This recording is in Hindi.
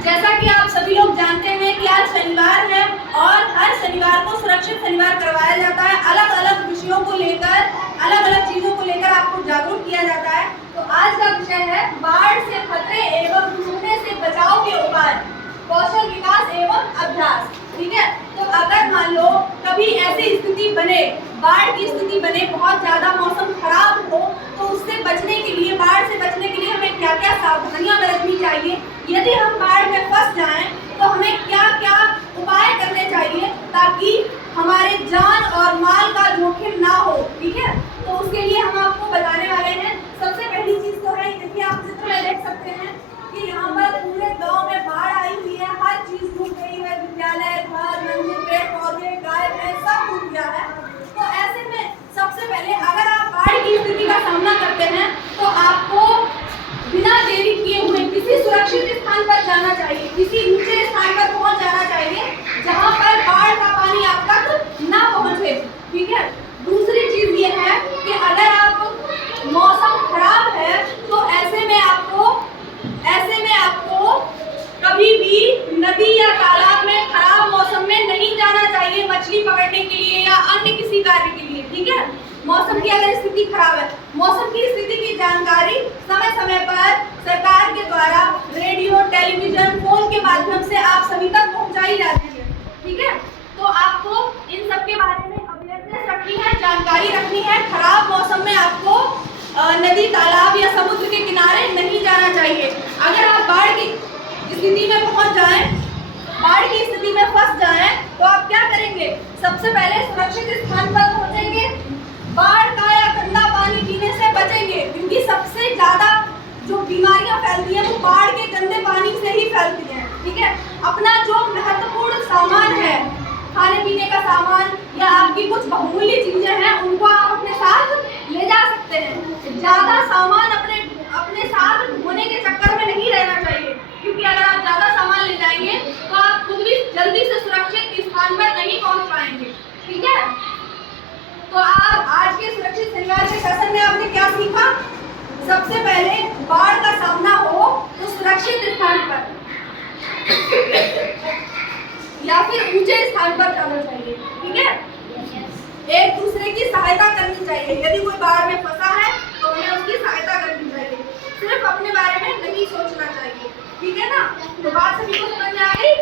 जैसा कि आप सभी लोग जानते हैं कि आज शनिवार है और हर शनिवार को सुरक्षित शनिवार करवाया जाता है। अलग अलग विषयों को लेकर, अलग अलग चीजों को लेकर आपको जागरूक किया जाता है। तो आज का विषय है बाढ़ से खतरे एवं डूबने से बचाव के उपाय, कौशल विकास एवं अभ्यास। ठीक है, तो अगर मान लो कभी ऐसी स्थिति बने, बाढ़ की स्थिति बने, बहुत ज्यादा मौसम खराब हो, तो उससे बचने के लिए, बाढ़ से बचने के लिए हमें क्या क्या सावधानियां बरतनी चाहिए, यदि हम बाढ़ में फंस जाएं तो हमें क्या क्या उपाय करने चाहिए ताकि हमारे जान और माल का जोखिम ना हो। ठीक है, तो उसके लिए हम आपको बताने वाले हैं। सबसे पहली चीज तो है, देखिए आप चित्र में देख सकते हैं कि यहाँ पर पूरे गांव में बाढ़ आई हुई है, हर चीज डूब गई है, विद्यालय, घर, मंदिर, पेड़ पौधे, गाय भैंस सब डूब गया है। तो ऐसे में सबसे पहले अगर आप बाढ़ की स्थिति का सामना करते हैं तो आपको बिना देरी किए हुए किसी सुरक्षित स्थान पर जाना चाहिए, किसी ऊंचे स्थान पर पहुंच जाना चाहिए जहां पर बाढ़ का पानी आप तक ना पहुंचे। ठीक है, दूसरी चीज ये है कि अगर आप मौसम खराब है तो ऐसे में आपको कभी भी नदी या तालाब में खराब मौसम में नहीं जाना चाहिए मछली पकड़ने के लिए या अन्य किसी कार्य के लिए। ठीक है, मौसम की अगर स्थिति खराब है, मौसम की स्थिति की जानकारी समय समय पर सरकार के द्वारा रेडियो, टेलीविजन, फोन के माध्यम से आप सभी तक पहुंचाई जाती है। ठीक है, तो आपको इन सब के बारे में अवेयरनेस रखनी है, जानकारी रखनी है। खराब मौसम में आपको नदी, तालाब या समुद्र के किनारे नहीं जाना चाहिए। अगर आप बाढ़ की स्थिति में पहुंच जाएं, बाढ़ की स्थिति में फंस जाएं, तो आप क्या करेंगे? सबसे पहले सुरक्षित स्थान पर पहुंचेंगे, बाढ़ का या गंदा पानी पीने से बचेंगे, क्योंकि सबसे ज्यादा जो बीमारियां फैलती हैं वो बाढ़ के गंदे पानी से ही फैलती हैं। ठीक है, अपना जो महत्वपूर्ण सामान है, खाने पीने का सामान या आपकी कुछ बहुमूल्य चीजें हैं, उनको आप अपने साथ ले जा सकते हैं। ज्यादा सामान अपने साथ ढोने के चक्कर में नहीं रहना चाहिए, क्योंकि अगर आप ज्यादा सामान ले जाएंगे तो आप खुद भी जल्दी से सुरक्षित स्थान पर नहीं पहुंच पाएंगे। ठीक है, तो आप आज के सुरक्षित शनिवार के सेशन में आपने क्या सीखा? सबसे पहले बाढ़ का सामना हो तो सुरक्षित स्थान पर या फिर ऊंचे स्थान पर जाना चाहिए। ठीक है, एक दूसरे की सहायता करनी चाहिए। यदि कोई बाढ़ में फंसा है तो हमें उसकी सहायता करनी चाहिए, सिर्फ अपने बारे में नहीं सोचना चाहिए। ठीक है ना? तो बात सभी को समझ में आ गई?